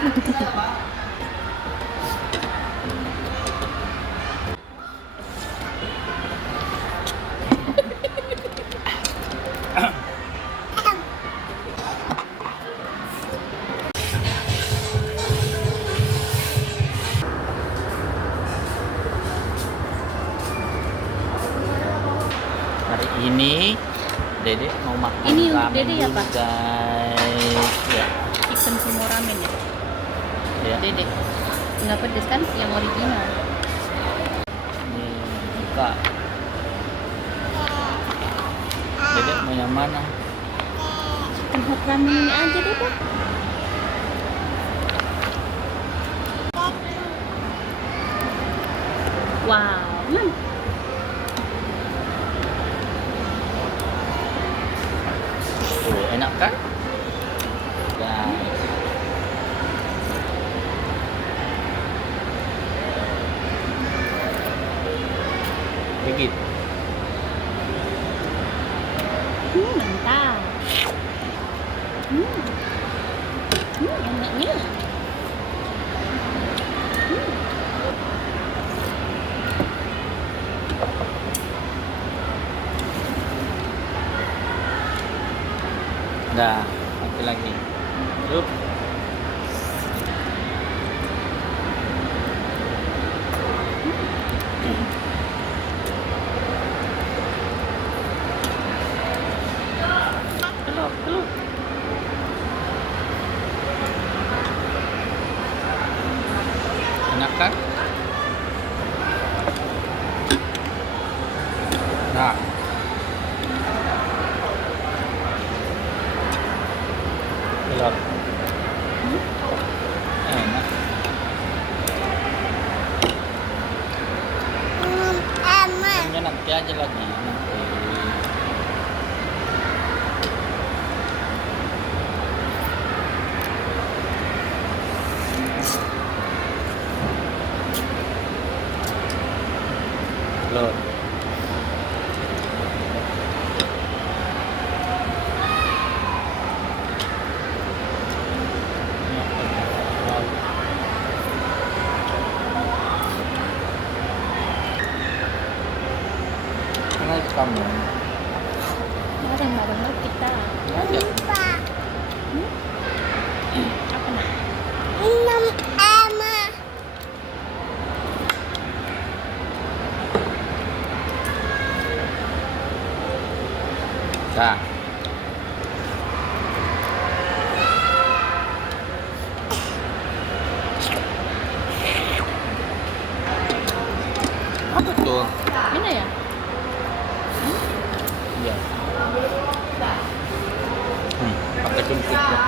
Hari ini Dede mau makan Ini untuk ramen Dede ya, dulu, Pak? guys. Ya, Chicken sumo ramen ya. ya. Dede. Nggak pedes kan? Yang original. Ini buka. Dede mau yang mana? Chicken hot ramen ini aja deh, Pak. Wow. Tuh, enak kan? Guys. Dikit. Mantap. Enaknya. Dah, satu lagi. Yuk. Peluk. Enak kan? Nah. Peluk. Enak. Ini nanti aja lagi. Nanti. Peluk. Karena itu kamu. Ada yang mau benar kita. Ada. Apa nak? Dah. Apa tuh? Mana ya? Iya. Pakai jemput ya.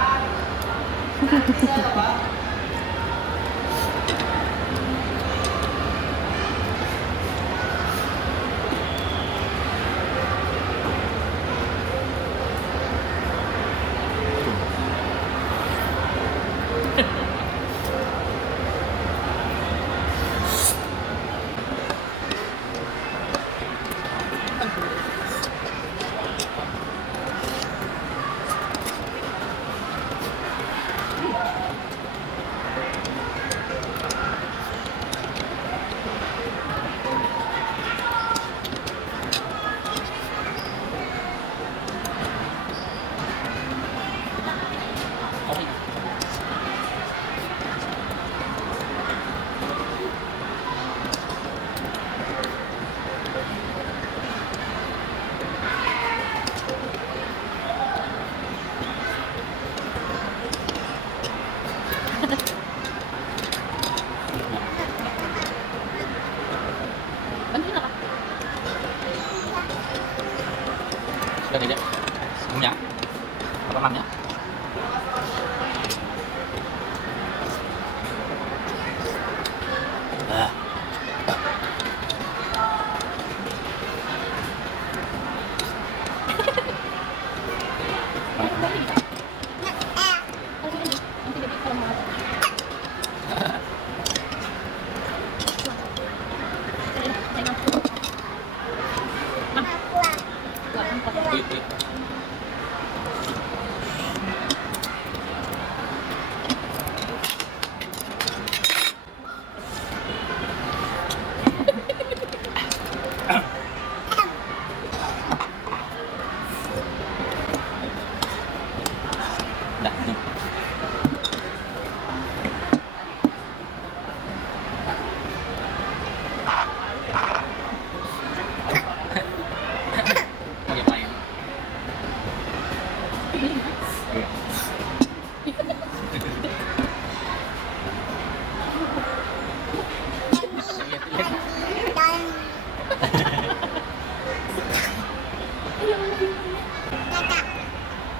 Pakai main.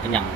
Kenyang.